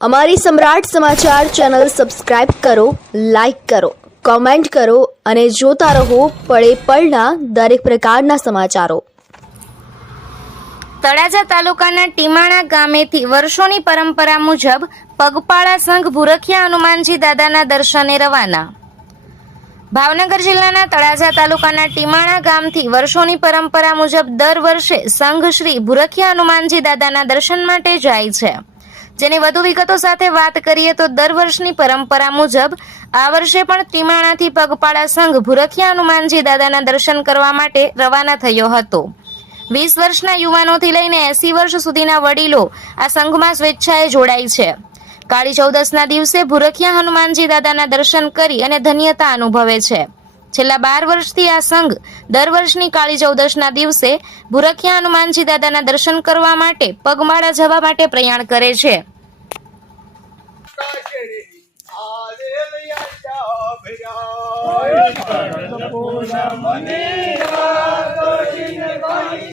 અમારી Samrat Samachar channel subscribe કરો, like કરો, કોમેન્ટ કરો અને જોતા રહો પળે પળના દરેક પ્રકારના સમાચારો. તળાજા તાલુકાના ટીમાણા ગામેથી વર્ષોની પરંપરા મુજબ પગપાળા સંઘ ભૂરખિયા હનુમાનજી દાદાના દર્શને રવાના. ભાવનગર જિલ્લાના તળાજા તાલુકાના ટીમાણા ગામથી વર્ષોની પરંપરા મુજબ દર વર્ષે સંઘ શ્રી ભૂરખિયા હનુમાનજી દાદાના દર્શન માટે જાય છે. જેની વધુ વિગતો સાથે વાત કરીએ તો દર વર્ષની પરંપરા મુજબ આ વર્ષે પણ ત્રિમાણાથી પગપાળા સંઘ ભૂરખિયા હનુમાનજી દાદાના દર્શન કરવા માટે રવાના થયો હતો. વીસ વર્ષના યુવાનોથી લઈને એસી વર્ષ સુધીના વડીલો આ સંઘમાં સ્વેચ્છાએ જોડાય છે. કાળી ચૌદસના દિવસે ભૂરખિયા હનુમાનજી દાદાના દર્શન કરી અને ધન્યતા અનુભવે છે. છેલ્લા બાર વર્ષથી આ સંઘ દર વર્ષની કાળી ચૌદશના દિવસે ભૂરખિયા હનુમાનજી દાદાના દર્શન કરવા માટે પગમાળા જવા માટે પ્રયાણ કરે છે. પૂનમની